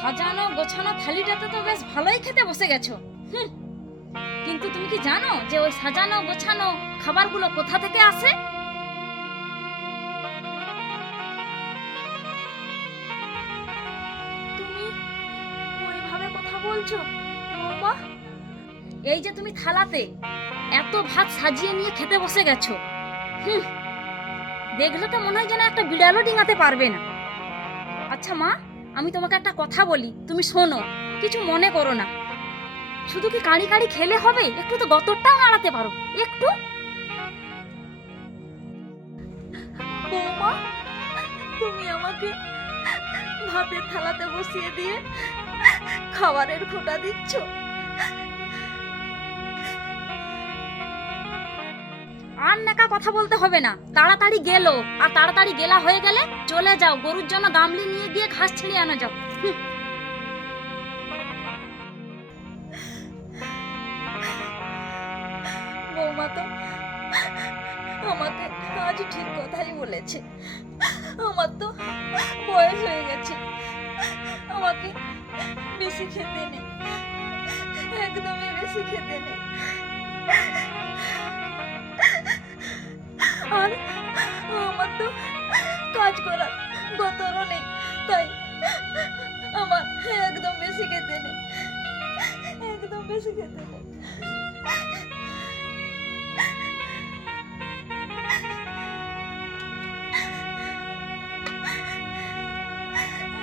সাজানো গোছানো থালিটাতে তো বেশ ভালোই খেতে বসে গেছো। কিন্তু তুমি কি জানো যে ওই সাজানো গোছানো খাবারগুলো কোথা থেকে আসে? তুমি ওইভাবে কথা বলছো বৌমা? এই যে তুমি থালাতে এত ভাত সাজিয়ে নিয়ে খেতে বসে গেছো, দেখলে তো মনে হয় যেন একটা বিড়ালও ডিঙাতে পারবে না। আচ্ছা মা, আমি তোমাকে একটা কথা বলি, তুমি শোনো, কিছু মনে করো না। শুধু কি কাঁড়ি কাঁড়ি খেলে হবে? একটু তো গতরটাও নাড়াতে পারো একটু। বৌমা, তুমি আমাকে ভাতের থালাতে বসিয়ে দিয়ে খাবারের খোঁটা দিচ্ছ। আর নাকা কথা বলতে হবে না, তাড়াতাড়ি গেলো, আর তাড়াতাড়ি গেলা হয়ে গেলে চলে যাও, গরুর জন্য গামলি নিয়ে গিয়ে ঘাস ছিঁড়িয়ে আনা যাও। বৌমা তো আমাকে আজ ঠিক কথাই বলেছে। আমার তো বয়স হয়ে গেছে, আমাকে বেশি খেতে নেই, একদমই বেশি খেতে নেই। আর আমার তো কাজ করার গতরও নেই, তাই আমার একদম বেশি খেতে নেই, একদম বেশি খেতে নেই।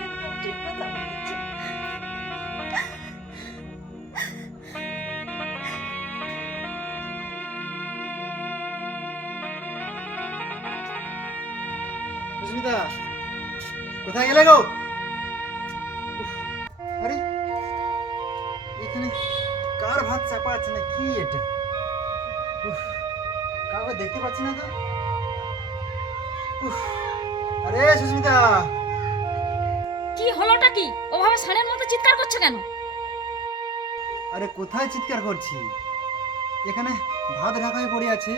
একদম ঠিক কথা বলেছি। সুস্মিতা, কোথায় গেলে গো? উফ, আরে এখানে কার ভাত চাপা আছে না কি এটা? উফ, কাউকে দেখতে পাচ্ছি না তো। উফ, আরে সুস্মিতা, কি হলোটা কি? ওভাবে ষাঁড়ের মতো চিৎকার করছো কেন? আরে কোথায় চিৎকার করছি? এখানে ভাত ঢাকা হয়ে পড়ে আছে,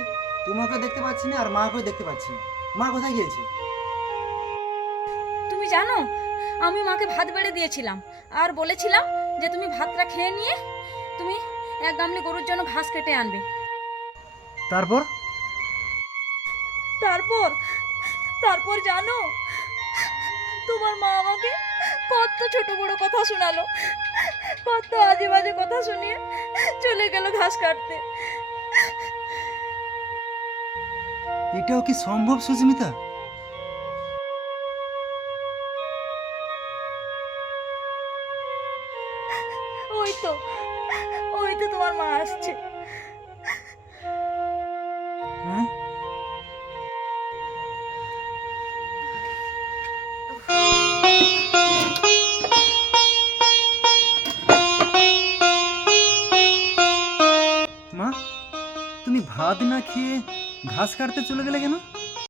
তোমাকে দেখতে পাচ্ছি না আর মাকেও দেখতে পাচ্ছি না। মা কোথায় গিয়েছে? তুমি জানো, আমি মাকে ভাত বেড়ে দিয়েছিলাম আর বলেছিলাম যে তুমি ভাতটা খেয়ে নিয়ে তুমি এক গামলি গরুর জন্য ঘাস কেটে আনবে। তারপর তারপর তারপর জানো, তোমার মা আমাকে কত ছোট বড় কথা শোনালো, কত আজে বাজে কথা শুনিয়ে চলে গেল ঘাস কাটতে। এটাও কি সম্ভব সুস্মিতা? ওই তো, ওই তো তোমার মা আসছে। হ্যাঁ, মা তুমি ভাত না খেয়ে ঘাস কাটতে চলে গেলে কেন?